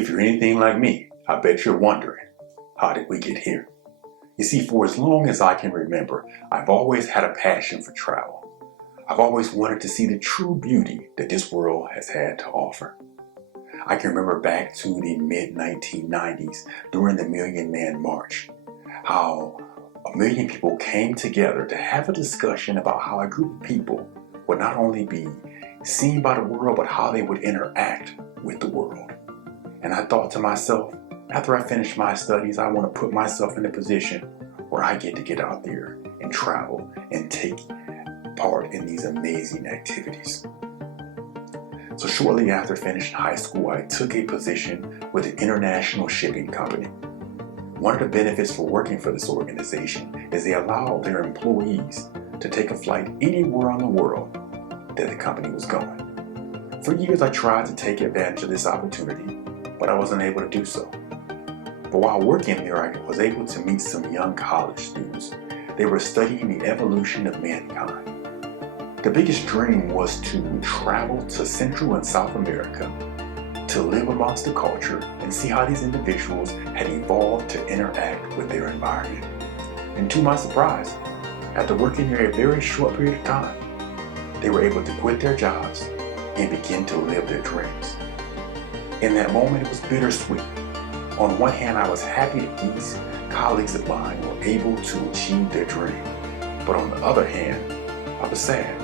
If you're anything like me, I bet you're wondering, how did we get here? You see, for as long as I can remember, I've always had a passion for travel. I've always wanted to see the true beauty that this world has had to offer. I can remember back to the mid-1990s during the Million Man March, how a million people came together to have a discussion about how a group of people would not only be seen by the world, but how they would interact with the world. And I thought to myself, after I finish my studies, I want to put myself in a position where I get out there and travel and take part in these amazing activities. So shortly after finishing high school, I took a position with an international shipping company. One of the benefits for working for this organization is they allow their employees to take a flight anywhere on the world that the company was going. For years, I tried to take advantage of this opportunity, but I wasn't able to do so. But while working there, I was able to meet some young college students. They were studying the evolution of mankind. The biggest dream was to travel to Central and South America to live amongst the culture and see how these individuals had evolved to interact with their environment. And to my surprise, after working there a very short period of time, they were able to quit their jobs and begin to live their dreams. In that moment, it was bittersweet. On one hand, I was happy that these colleagues of mine were able to achieve their dream. But on the other hand, I was sad.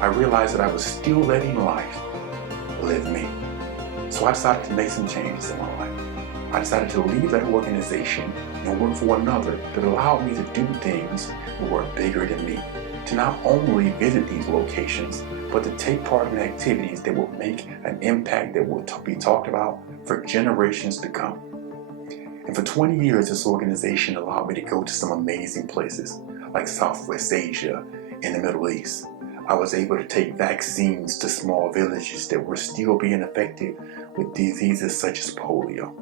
I realized that I was still letting life live me. So I decided to make some changes in my life. I decided to leave that organization and work for another that allowed me to do things that were bigger than me. To not only visit these locations, but to take part in activities that will make an impact that will be talked about for generations to come. And for 20 years, this organization allowed me to go to some amazing places like Southwest Asia and the Middle East. I was able to take vaccines to small villages that were still being affected with diseases such as polio.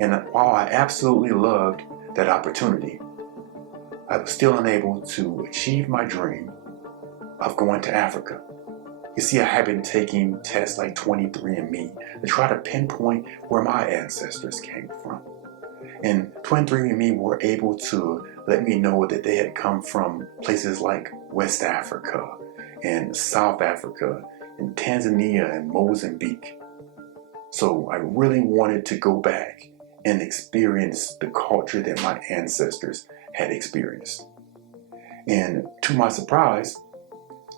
And while I absolutely loved that opportunity, I was still unable to achieve my dream of going to Africa. You see, I had been taking tests like 23andMe to try to pinpoint where my ancestors came from. And 23andMe were able to let me know that they had come from places like West Africa and South Africa and Tanzania and Mozambique. So I really wanted to go back and experience the culture that my ancestors had experienced. And to my surprise,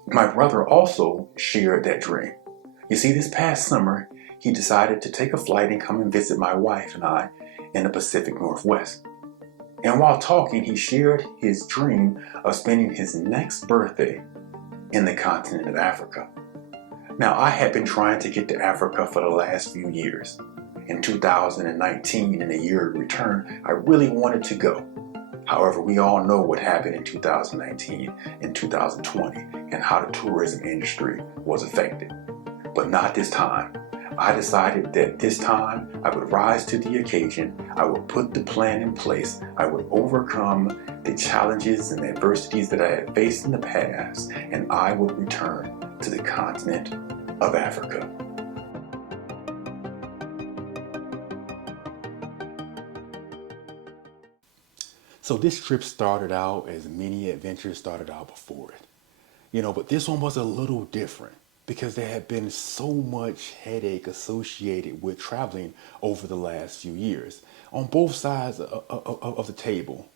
my brother also shared that dream. You see, this past summer, he decided to take a flight and come and visit my wife and I in the Pacific Northwest. And while talking, he shared his dream of spending his next birthday in the continent of Africa. Now, I had been trying to get to Africa for the last few years. In 2019, in the year of return, I really wanted to go. However, we all know what happened in 2019 and 2020 and how the tourism industry was affected. But not this time. I decided that this time I would rise to the occasion, I would put the plan in place, I would overcome the challenges and adversities that I had faced in the past, and I would return to the continent of Africa. So this trip started out as many adventures started out before it. But this one was a little different because there had been so much headache associated with traveling over the last few years on both sides of the table,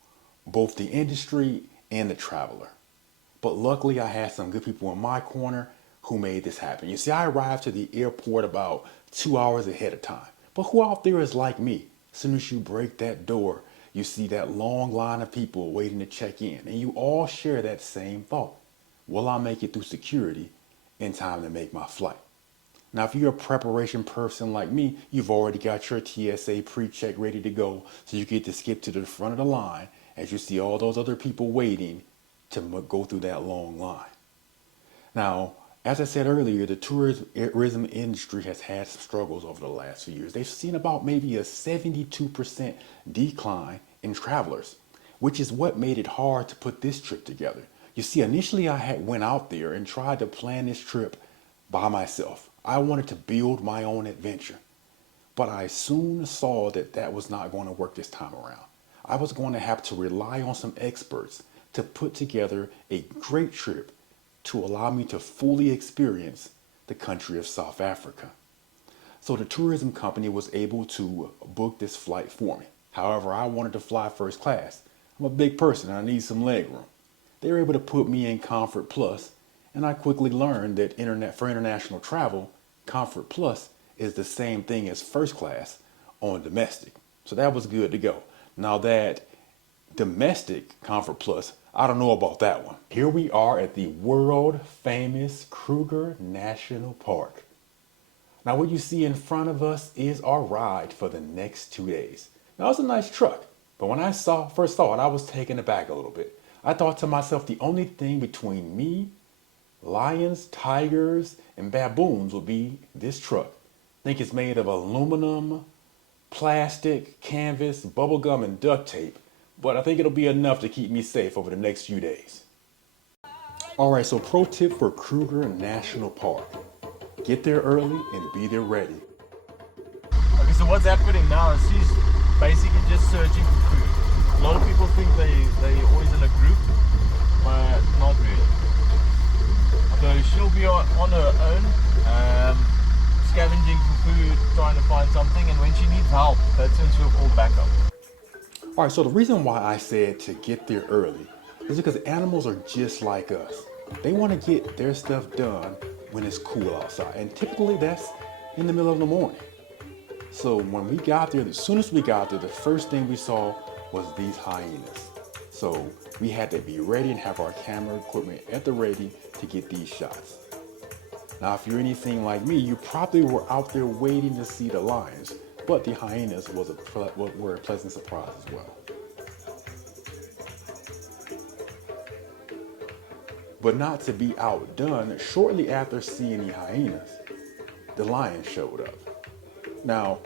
both the industry and the traveler. But luckily I had some good people in my corner who made this happen. You see, I arrived to the airport about 2 hours ahead of time. But who out there is like me? As soon as you break that door, you see that long line of people waiting to check in, and you all share that same thought. Will I make it through security in time to make my flight? Now, if you're a preparation person like me, you've already got your TSA pre-check ready to go, so you get to skip to the front of the line as you see all those other people waiting to go through that long line. Now, as I said earlier, the tourism industry has had some struggles over the last few years. They've seen about maybe a 72% decline in travelers, which is what made it hard to put this trip together. You see, initially I had went out there and tried to plan this trip by myself. I wanted to build my own adventure. But I soon saw that that was not going to work this time around. I was going to have to rely on some experts to put together a great trip to allow me to fully experience the country of South Africa. So the tourism company was able to book this flight for me. However, I wanted to fly first class. I'm a big person and I need some leg room. They were able to put me in Comfort Plus, and I quickly learned that for international travel, Comfort Plus is the same thing as first class on domestic. So that was good to go. Now that domestic Comfort Plus, I don't know about that one. Here we are at the world famous Kruger National Park. Now what you see in front of us is our ride for the next 2 days. Now it's a nice truck, but when I first saw it, I was taken aback a little bit. I thought to myself, the only thing between me, lions, tigers, and baboons would be this truck. I think it's made of aluminum, plastic, canvas, bubble gum, and duct tape, but I think it'll be enough to keep me safe over the next few days. Alright, so pro tip for Kruger National Park. Get there early and be there ready. Okay, so what's happening now is she's basically just searching for food. A lot of people think they're always in a group, but not really. So she'll be on her own, scavenging for food, trying to find something, and when she needs help, that's when she'll call back up. Alright, so the reason why I said to get there early is because animals are just like us. They want to get their stuff done when it's cool outside, and typically that's in the middle of the morning. So when we got there, as soon as we got there, the first thing we saw was these hyenas. So we had to be ready and have our camera equipment at the ready to get these shots. Now, if you're anything like me, you probably were out there waiting to see the lions, but the hyenas were a pleasant surprise as well. But not to be outdone, shortly after seeing the hyenas, the lions showed up. Now,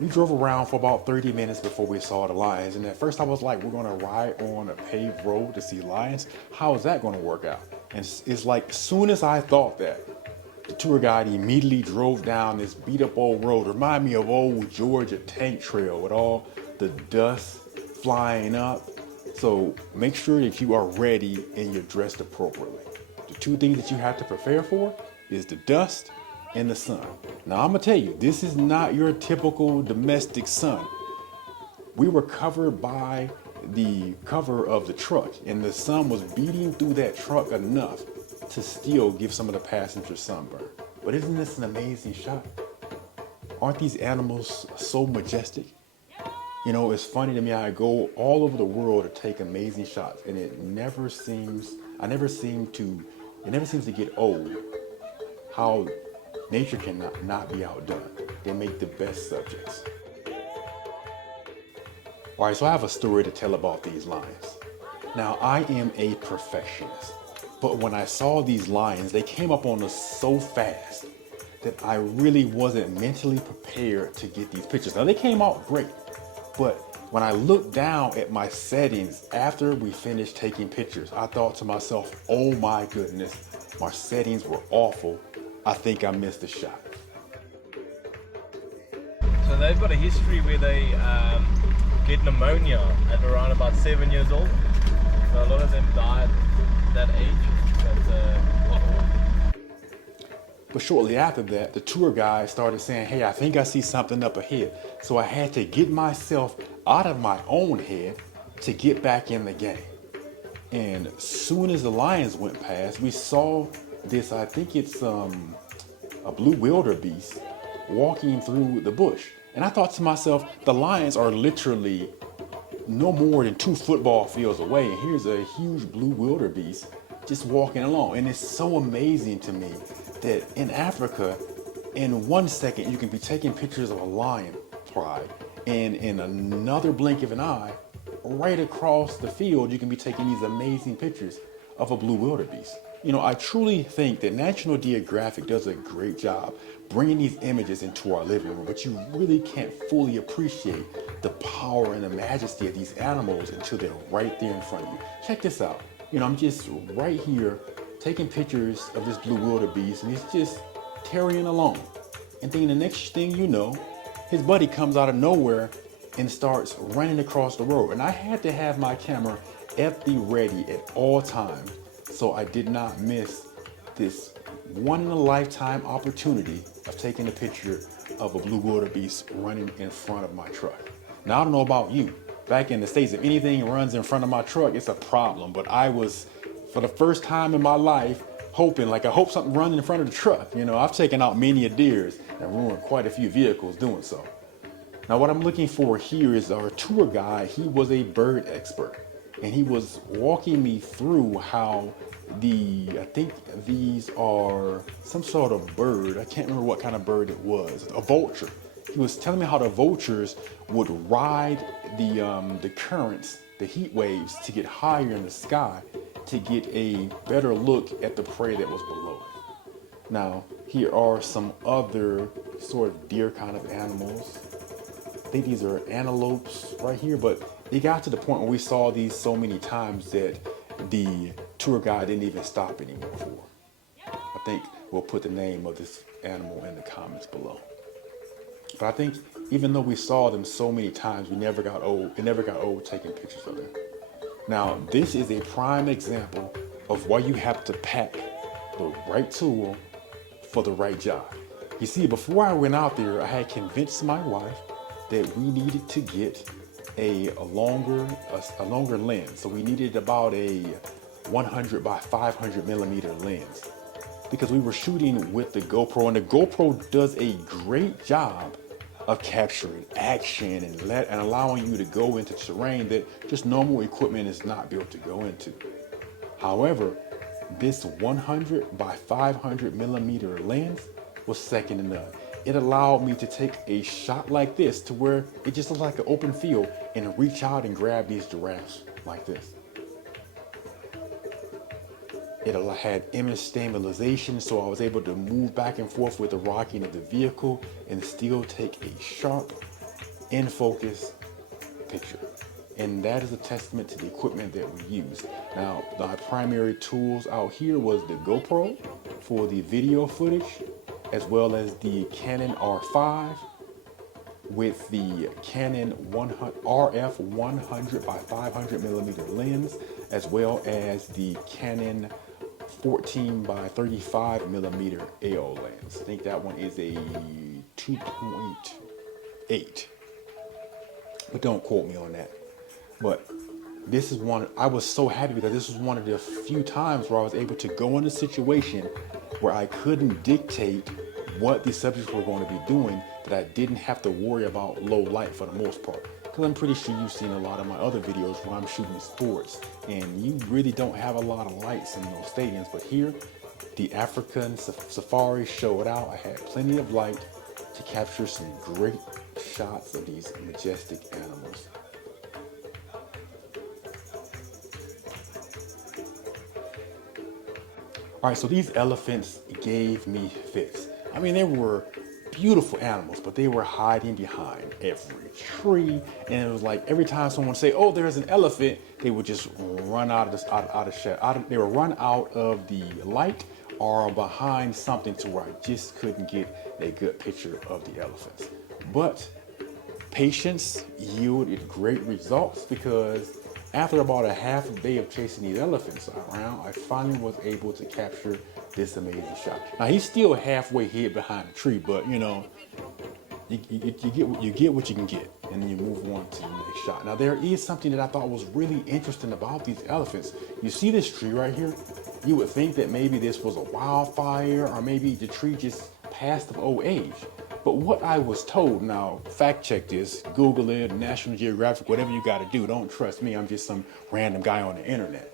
we drove around for about 30 minutes before we saw the lions, and at first I was like, we're gonna ride on a paved road to see lions? How is that gonna work out? And it's like, as soon as I thought that, the tour guide immediately drove down this beat up old road. Remind me of old Georgia tank trail with all the dust flying up. So make sure that you are ready and you're dressed appropriately. The two things that you have to prepare for is the dust and the sun. Now I'm gonna tell you, this is not your typical domestic sun. We were covered by the cover of the truck, and the sun was beating through that truck enough to still give some of the passengers sunburn. But isn't this an amazing shot? Aren't these animals so majestic? You know, it's funny to me, I go all over the world to take amazing shots, and it never seems to get old how nature cannot be outdone. They make the best subjects. All right, so I have a story to tell about these lions. Now, I am a perfectionist, but when I saw these lions, they came up on us so fast that I really wasn't mentally prepared to get these pictures. Now, they came out great, but when I looked down at my settings after we finished taking pictures, I thought to myself, oh my goodness, my settings were awful. I think I missed a shot. So they've got a history where they get pneumonia at around about 7 years old. So a lot of them died at that age. But shortly after that, the tour guide started saying, hey, I think I see something up ahead. So I had to get myself out of my own head to get back in the game. And as soon as the lions went past, we saw this, I think it's a blue wildebeest walking through the bush. And I thought to myself, the lions are literally no more than 2 football fields away. And here's a huge blue wildebeest just walking along. And it's so amazing to me that in Africa, in 1 second, you can be taking pictures of a lion pride. And in another blink of an eye, right across the field, you can be taking these amazing pictures of a blue wildebeest. You know, I truly think that National Geographic does a great job bringing these images into our living room, but you really can't fully appreciate the power and the majesty of these animals until they're right there in front of you. Check this out. You know, I'm just right here taking pictures of this blue wildebeest, and he's just tarrying along. And then the next thing you know, his buddy comes out of nowhere and starts running across the road. And I had to have my camera at the ready at all times so I did not miss this one-in-a-lifetime opportunity of taking a picture of a blue Boulder Beach running in front of my truck. Now, I don't know about you. Back in the States, if anything runs in front of my truck, it's a problem. But I was, for the first time in my life, hoping, like I hope something runs in front of the truck. You know, I've taken out many a deers and ruined quite a few vehicles doing so. Now, what I'm looking for here is our tour guide. He was a bird expert, and he was walking me through how I think these are some sort of bird. I can't remember what kind of bird it was. A vulture. He was telling me how the vultures would ride the currents, the heat waves, to get higher in the sky to get a better look at the prey that was below it. Now, here are some other sort of deer kind of animals. I think these are antelopes right here, but it got to the point where we saw these so many times that the tour guide didn't even stop anymore for. I think we'll put the name of this animal in the comments below. But I think even though we saw them so many times, we never got old. It never got old taking pictures of them. Now, this is a prime example of why you have to pack the right tool for the right job. You see, before I went out there, I had convinced my wife that we needed to get a longer lens. So we needed about a 100 by 500 millimeter lens because we were shooting with the GoPro, and the GoPro does a great job of capturing action and allowing you to go into terrain that just normal equipment is not built to go into. However, this 100 by 500 millimeter lens was second to none. It allowed me to take a shot like this to where it just looked like an open field and reach out and grab these giraffes like this. It had image stabilization, so I was able to move back and forth with the rocking of the vehicle and still take a sharp, in focus picture. And that is a testament to the equipment that we use. Now, my primary tools out here was the GoPro for the video footage, as well as the Canon R5 with the Canon RF 100 by 500 millimeter lens, as well as the Canon 14 by 35 millimeter AO lens. I think that one is a 2.8, but don't quote me on that. But this is one, I was so happy because this was one of the few times where I was able to go in a situation where I couldn't dictate what the subjects were going to be doing, that I didn't have to worry about low light for the most part. Because I'm pretty sure you've seen a lot of my other videos where I'm shooting sports and you really don't have a lot of lights in those stadiums. But here, the African safari showed out. I had plenty of light to capture some great shots of these majestic animals. All right, so these elephants gave me fits. I mean, they were beautiful animals, but they were hiding behind every tree. And it was like every time someone would say, "Oh, there's an elephant," they would just run they would run out of the light or behind something to where I just couldn't get a good picture of the elephants. But patience yielded great results because after about a half a day of chasing these elephants around, I finally was able to capture this amazing shot. Now he's still halfway hid behind the tree, but you know, you get what you can get, and then you move on to the next shot. Now there is something that I thought was really interesting about these elephants. You see this tree right here? You would think that maybe this was a wildfire, or maybe the tree just passed of old age. But what I was told, now fact check this, Google it, National Geographic, whatever you got to do. Don't trust me, I'm just some random guy on the internet.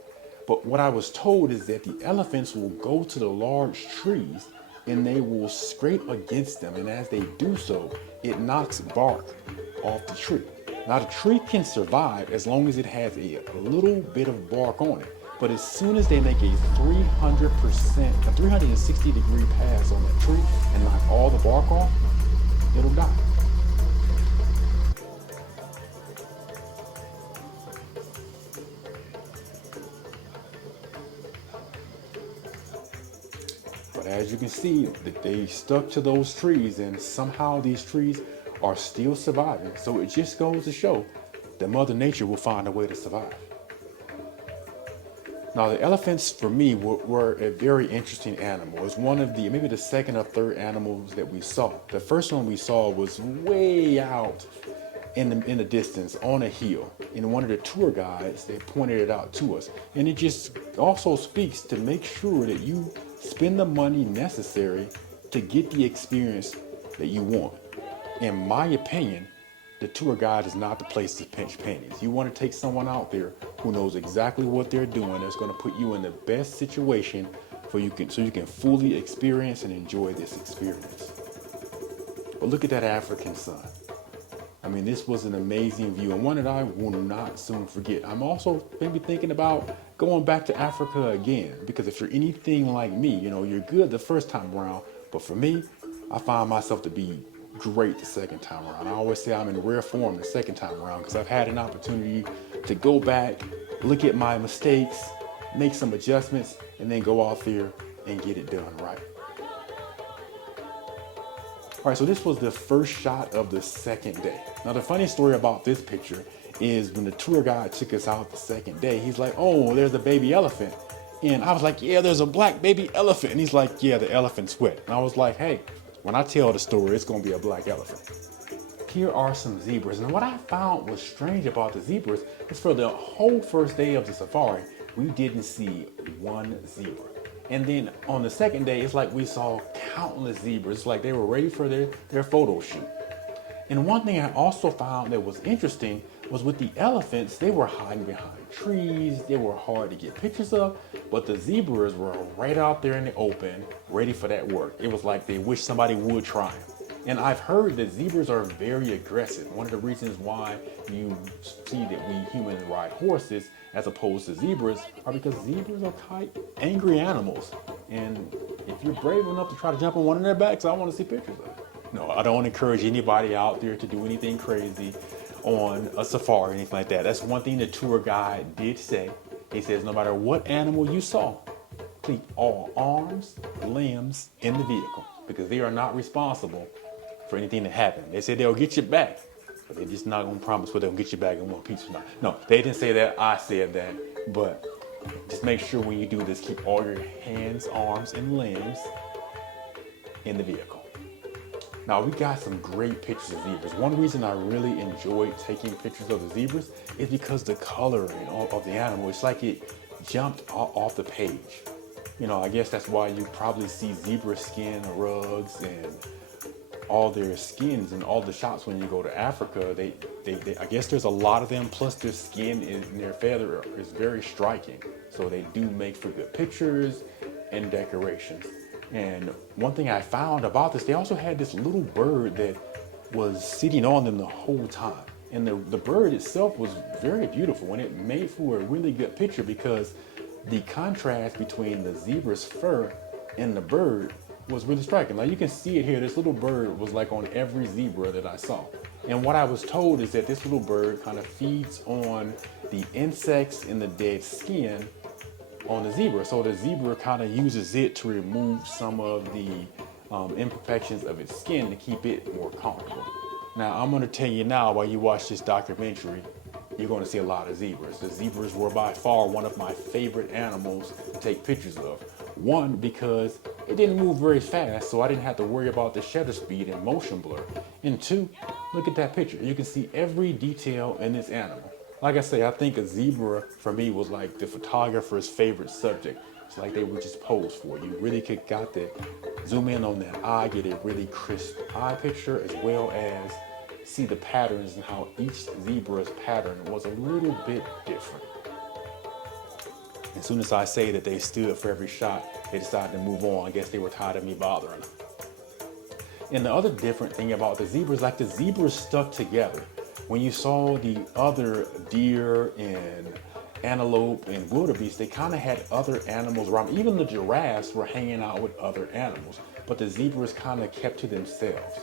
But what I was told is that the elephants will go to the large trees and they will scrape against them. And as they do so, it knocks bark off the tree. Now the tree can survive as long as it has a little bit of bark on it. But as soon as they make a 360-degree pass on that tree and knock all the bark off, it'll die. But as you can see, they stuck to those trees, and somehow these trees are still surviving. So it just goes to show that Mother Nature will find a way to survive. Now, the elephants for me were a very interesting animal. It's one of the, maybe the second or third animals that we saw. The first one we saw was way out in the distance on a hill. And one of the tour guides, they pointed it out to us. And it just also speaks to make sure that you spend the money necessary to get the experience that you want. In my opinion, the tour guide is not the place to pinch pennies. You want to take someone out there who knows exactly what they're doing, that's going to put you in the best situation so you can fully experience and enjoy this experience. But look at that African sun. I mean, this was an amazing view, and one that I will not soon forget. I'm also maybe thinking about going back to Africa again, because if you're anything like me, you're good the first time around, but for me, I find myself to be great the second time around. I always say I'm in rare form the second time around because I've had an opportunity to go back, look at my mistakes, make some adjustments, and then go out there and get it done right. All right, so this was the first shot of the second day. Now, the funny story about this picture is when the tour guide took us out the second day, he's like, oh, there's a baby elephant. And I was like, yeah, there's a black baby elephant. And he's like, yeah, the elephant's wet. And I was like, hey, when I tell the story, it's going to be a black elephant. Here are some zebras. And what I found was strange about the zebras is for the whole first day of the safari, we didn't see one zebra. And then on the second day, it's like we saw countless zebras. It's like they were ready for their photo shoot. And one thing I also found that was interesting was with the elephants, they were hiding behind trees. They were hard to get pictures of, but the zebras were right out there in the open, ready for that work. It was like they wish somebody would try them. And I've heard that zebras are very aggressive. One of the reasons why you see that we humans ride horses as opposed to zebras are because zebras are quite angry animals. And if you're brave enough to try to jump on one of their backs, I want to see pictures of it. No, I don't encourage anybody out there to do anything crazy on a safari or anything like that. That's one thing the tour guide did say. He says no matter what animal you saw, keep all arms, limbs in the vehicle because they are not responsible for anything that happened. They said they'll get you back, but they're just not going to promise whether they'll get you back in one piece or not. No, they didn't say that. I said that. But just make sure when you do this, keep all your hands, arms, and limbs in the vehicle. Now, we got some great pictures of zebras. One reason I really enjoyed taking pictures of the zebras is because the coloring of the animal, it's like it jumped off the page. I guess that's why you probably see zebra skin rugs and all their skins in all the shops when you go to Africa. They I guess there's a lot of them, plus their skin and their feather is very striking. So they do make for good pictures and decorations. And one thing I found about this, they also had this little bird that was sitting on them the whole time. And the bird itself was very beautiful, and it made for a really good picture because the contrast between the zebra's fur and the bird was really striking. Like you can see it here, this little bird was like on every zebra that I saw. And what I was told is that this little bird kind of feeds on the insects in the dead skin on the zebra. So the zebra kind of uses it to remove some of the imperfections of its skin to keep it more comfortable. Now, I'm going to tell you now, while you watch this documentary, you're going to see a lot of zebras. The zebras were by far one of my favorite animals to take pictures of. One, because it didn't move very fast, so I didn't have to worry about the shutter speed and motion blur. And two, look at that picture. You can see every detail in this animal. Like I say, I think a zebra for me was like the photographer's favorite subject. It's like they were just posed for. You really got to zoom in on that eye, get a really crisp eye picture, as well as see the patterns and how each zebra's pattern was a little bit different. As soon as I say that they stood for every shot, they decided to move on. I guess they were tired of me bothering them. And the other different thing about the zebras, like the zebras stuck together. When you saw the other deer and antelope and wildebeest, they kind of had other animals around. Even the giraffes were hanging out with other animals, but the zebras kind of kept to themselves.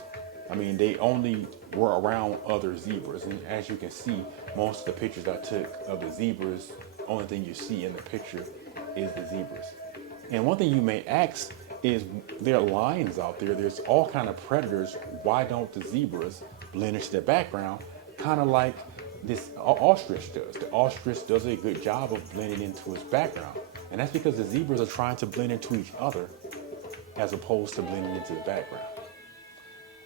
I mean, they only were around other zebras. And as you can see, most of the pictures I took of the zebras, only thing you see in the picture is the zebras. And one thing you may ask is, there are lions out there, there's all kind of predators. Why don't the zebras blend into the background, kind of like this ostrich does. The ostrich does a good job of blending into its background. And that's because the zebras are trying to blend into each other as opposed to blending into the background.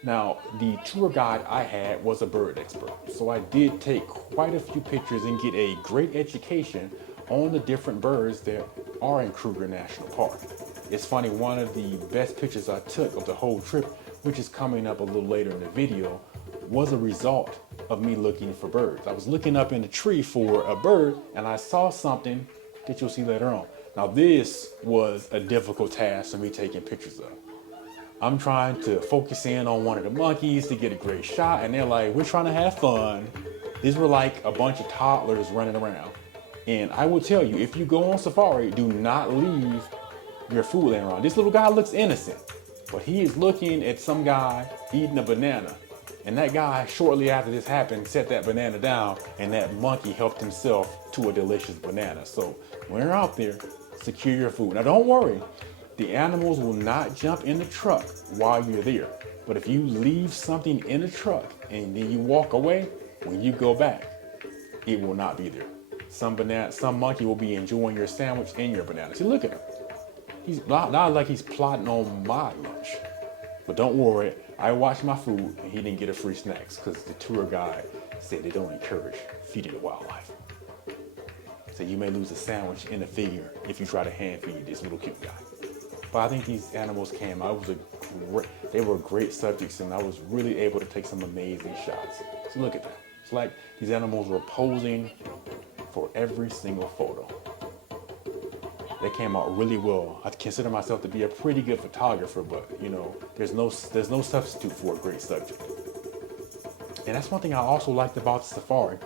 Now, the tour guide I had was a bird expert, so I did take quite a few pictures and get a great education on the different birds that are in Kruger National Park. It's funny, one of the best pictures I took of the whole trip, which is coming up a little later in the video, was a result of me looking for birds. I was looking up in the tree for a bird and I saw something that you'll see later on. Now, this was a difficult task for me taking pictures of. I'm trying to focus in on one of the monkeys to get a great shot, and they're like, we're trying to have fun. These were like a bunch of toddlers running around. And I will tell you, if you go on safari, do not leave your food laying around. This little guy looks innocent, but he is looking at some guy eating a banana. And that guy, shortly after this happened, set that banana down, and that monkey helped himself to a delicious banana. So when you're out there, secure your food. Now don't worry. The animals will not jump in the truck while you're there. But if you leave something in the truck and then you walk away, when you go back, it will not be there. Some monkey will be enjoying your sandwich and your banana. See, look at him. He's not like he's plotting on my lunch. But don't worry, I watched my food and he didn't get a free snacks because the tour guide said they don't encourage feeding the wildlife. So you may lose a sandwich and a figure if you try to hand feed this little cute guy. But I think these animals came out. They were great subjects, and I was really able to take some amazing shots. So look at that. It's like these animals were posing for every single photo. They came out really well. I consider myself to be a pretty good photographer, but you know, there's no substitute for a great subject. And that's one thing I also liked about the safari.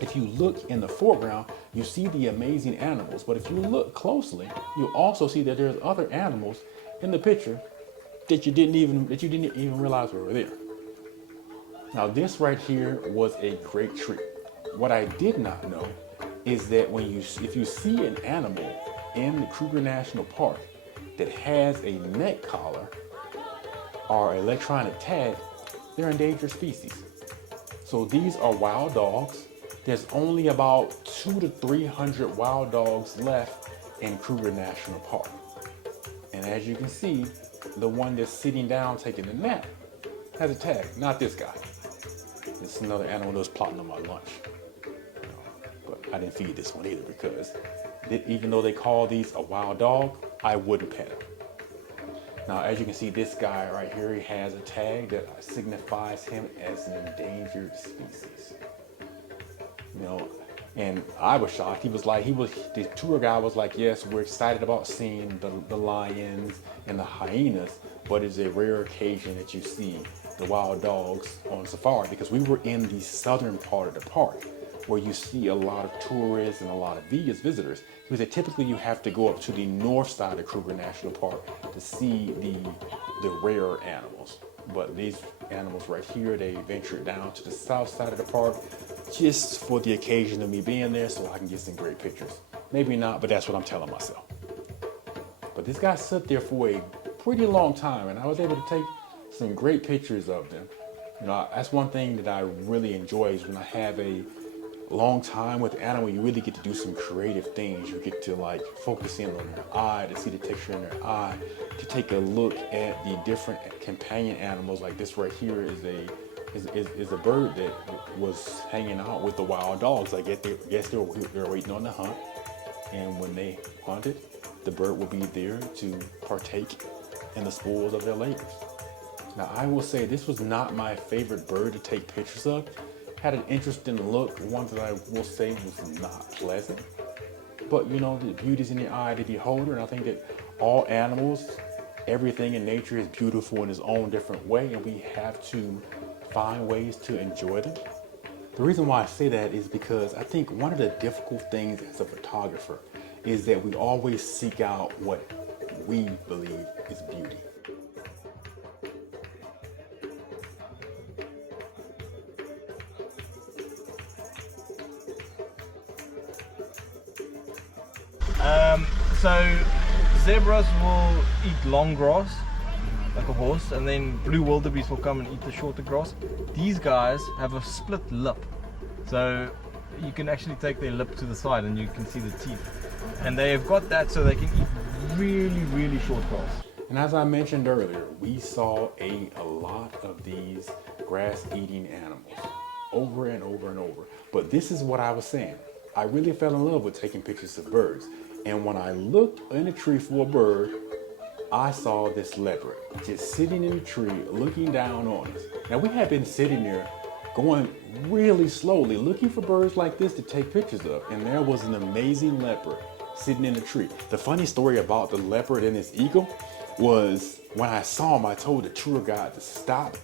If you look in the foreground, you see the amazing animals, but if you look closely, you'll also see that there's other animals in the picture that you didn't even realize were there. Now this right here was a great treat. What I did not know is that if you see an animal in the Kruger National Park that has a neck collar or electronic tag, they're endangered species. So these are wild dogs. There's only about 200 to 300 wild dogs left in Kruger National Park. And as you can see, the one that's sitting down taking a nap has a tag, not this guy. This is another animal that was plotting on my lunch. But I didn't feed this one either because even though they call these a wild dog, I wouldn't pet him. Now, as you can see, this guy right here, he has a tag that signifies him as an endangered species. You know, and I was shocked. The tour guide was like, yes, we're excited about seeing the lions and the hyenas, but it's a rare occasion that you see the wild dogs on safari because we were in the southern part of the park where you see a lot of tourists and a lot of visitors. Because typically you have to go up to the north side of Kruger National Park to see the rarer animals. But these animals right here, they ventured down to the south side of the park just for the occasion of me being there so I can get some great pictures. Maybe not, but that's what I'm telling myself. But this guy sat there for a pretty long time and I was able to take some great pictures of them. You know, that's one thing that I really enjoy is when I have a long time with the animal, you really get to do some creative things. You get to like focus in on their eye, to see the texture in their eye, to take a look at the different companion animals. Like this right here is a bird that was hanging out with the wild dogs. I guess they were waiting on the hunt, and when they hunted, the bird will be there to partake in the spoils of their labors. Now I will say this was not my favorite bird to take pictures of. Had an interesting look, one that I will say was not pleasant. But you know, the beauty's in the eye of the beholder, and I think that all animals, everything in nature is beautiful in its own different way, and we have to find ways to enjoy them. The reason why I say that is because I think one of the difficult things as a photographer is that we always seek out what we believe is beauty. So zebras will eat long grass. like a horse, and then blue wildebeest will come and eat the shorter grass. These guys have a split lip, so you can actually take their lip to the side and you can see the teeth. And they have got that so they can eat really, really short grass. And as I mentioned earlier, we saw a lot of these grass-eating animals over and over and over. But this is what I was saying. I really fell in love with taking pictures of birds. And when I looked in a tree for a bird, I saw this leopard just sitting in a tree looking down on us. Now we had been sitting there going really slowly looking for birds like this to take pictures of. And there was an amazing leopard sitting in a tree. The funny story about the leopard and his eagle was when I saw him, I told the tour guide to stop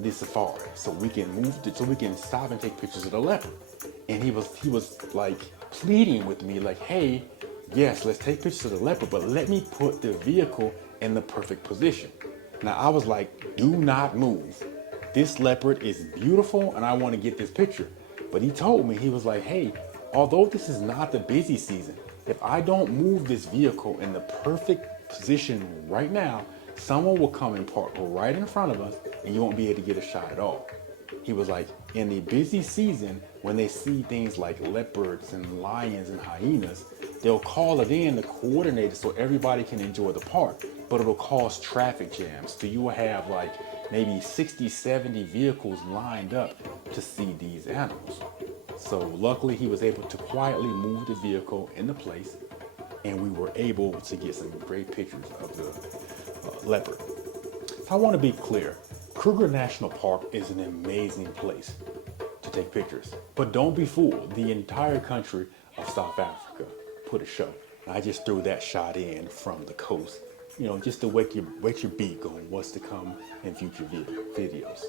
the safari so we can stop and take pictures of the leopard. And he was like pleading with me like, hey, yes, let's take pictures of the leopard, but let me put the vehicle in the perfect position. Now I was like, do not move. This leopard is beautiful and I want to get this picture. But he told me, he was like, hey, although this is not the busy season, if I don't move this vehicle in the perfect position right now, someone will come and park right in front of us and you won't be able to get a shot at all. He was like, in the busy season, when they see things like leopards and lions and hyenas, they'll call it in to coordinate it so everybody can enjoy the park, but it'll cause traffic jams. So you will have like maybe 60, 70 vehicles lined up to see these animals. So luckily he was able to quietly move the vehicle into place and we were able to get some great pictures of the leopard. So I want to be clear, Kruger National Park is an amazing place to take pictures, but don't be fooled. The entire country of South Africa put a show. And I just threw that shot in from the coast, just to wake your beak on what's to come in future videos.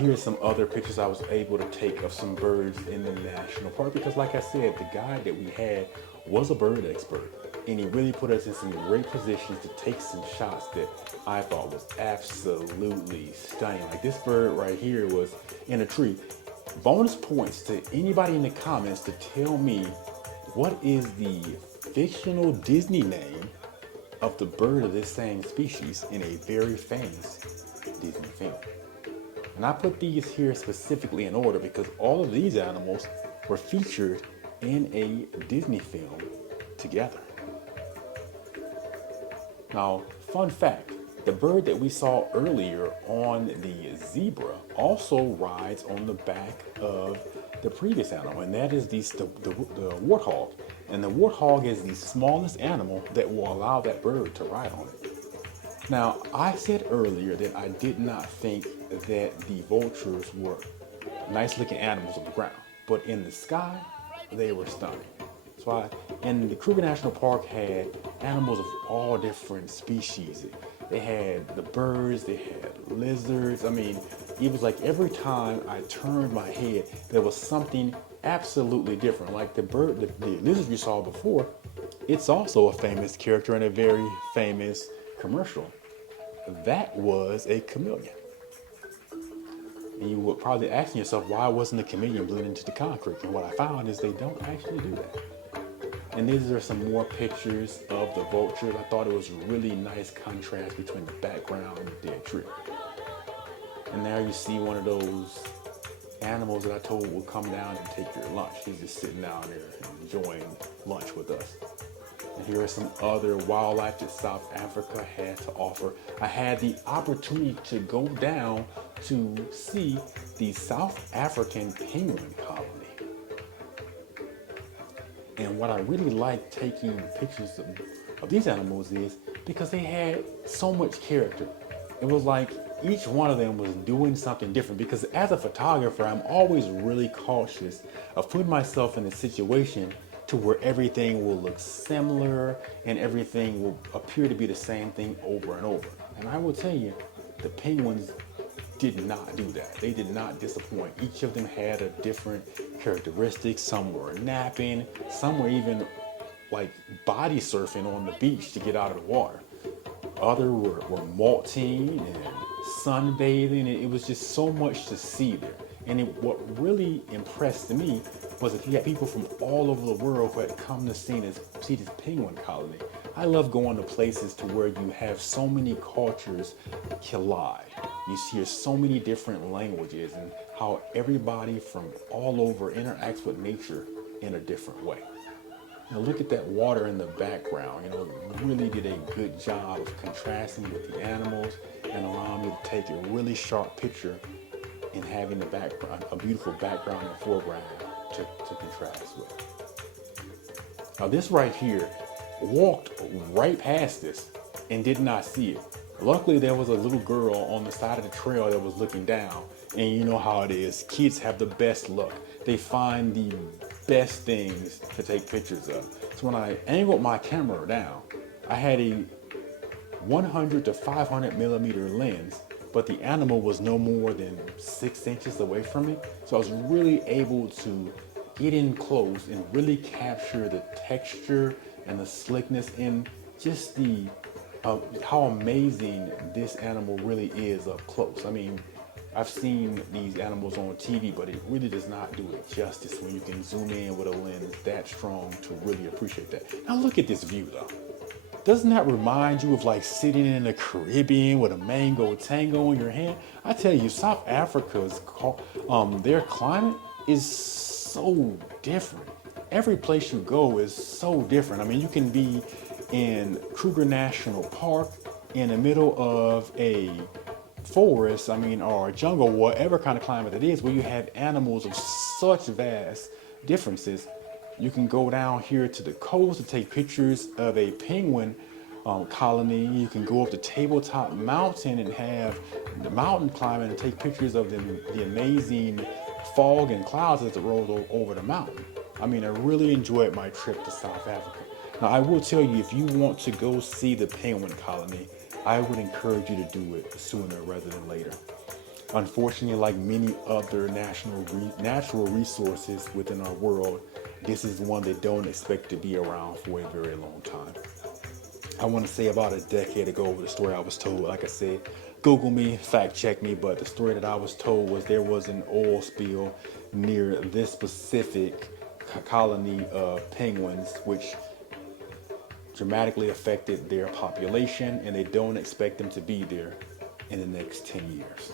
Here's some other pictures I was able to take of some birds in the national park because like I said, the guide that we had was a bird expert and he really put us in some great positions to take some shots that I thought was absolutely stunning. Like this bird right here was in a tree. Bonus points to anybody in the comments to tell me what is the fictional Disney name of the bird of this same species in a very famous Disney film. And I put these here specifically in order because all of these animals were featured in a Disney film together. Now, fun fact, the bird that we saw earlier on the zebra also rides on the back of the previous animal, and that is the warthog. And the warthog is the smallest animal that will allow that bird to ride on it. Now, I said earlier that I did not think that the vultures were nice looking animals on the ground, but in the sky, they were stunning. So and the Kruger National Park had animals of all different species. They had the birds, they had lizards. I mean, it was like every time I turned my head, there was something absolutely different. Like the lizard you saw before, it's also a famous character in a very famous commercial. That was a chameleon. And you were probably asking yourself, why wasn't the chameleon blended into the concrete? And what I found is they don't actually do that. And these are some more pictures of the vultures. I thought it was a really nice contrast between the background and the dead tree. And there you see one of those animals that I told would come down and take your lunch. He's just sitting down there enjoying lunch with us. And here are some other wildlife that South Africa had to offer. I had the opportunity to go down to see the South African penguin colony. And what I really liked taking pictures of these animals is because they had so much character. It was like each one of them was doing something different, because as a photographer, I'm always really cautious of putting myself in a situation to where everything will look similar and everything will appear to be the same thing over and over. And I will tell you, the penguins did not do that. They did not disappoint. Each of them had a different characteristic. Some were napping, some were even like body surfing on the beach to get out of the water. Others were molting and sunbathing. It was just so much to see there. And what really impressed me was that you had people from all over the world who had come to see this penguin colony. I love going to places to where you have so many cultures collide. You hear so many different languages and how everybody from all over interacts with nature in a different way. Now look at that water in the background. Really did a good job of contrasting with the animals and allowing me to take a really sharp picture and having the background, a beautiful background and foreground to contrast with. Now this right here, walked right past this and did not see it. Luckily there was a little girl on the side of the trail that was looking down, and you know how it is. Kids have the best luck. They find the best things to take pictures of. So when I angled my camera down, I had a 100 to 500 millimeter lens, but the animal was no more than 6 inches away from me. So I was really able to get in close and really capture the texture and the slickness and just the how amazing this animal really is up close. I mean, I've seen these animals on TV, but it really does not do it justice when you can zoom in with a lens that strong to really appreciate that. Now look at this view though. Doesn't that remind you of like sitting in the Caribbean with a mango tango in your hand? I tell you, South Africa's their climate is so different. Every place you go is so different. I mean, you can be in Kruger National Park in the middle of a forest, or a jungle, whatever kind of climate it is, where you have animals of such vast differences. You can go down here to the coast to take pictures of a penguin colony. You can go up to Tabletop Mountain and have mountain climbing and take pictures of the amazing fog and clouds as it rolls over the mountain. I mean, I really enjoyed my trip to South Africa. Now, I will tell you, if you want to go see the penguin colony, I would encourage you to do it sooner rather than later. Unfortunately, like many other natural resources within our world, this is one that don't expect to be around for a very long time. I want to say about a decade ago, the story I was told, like I said, Google me, fact check me, but the story that I was told was there was an oil spill near this specific colony of penguins, which dramatically affected their population, and they don't expect them to be there in the next 10 years.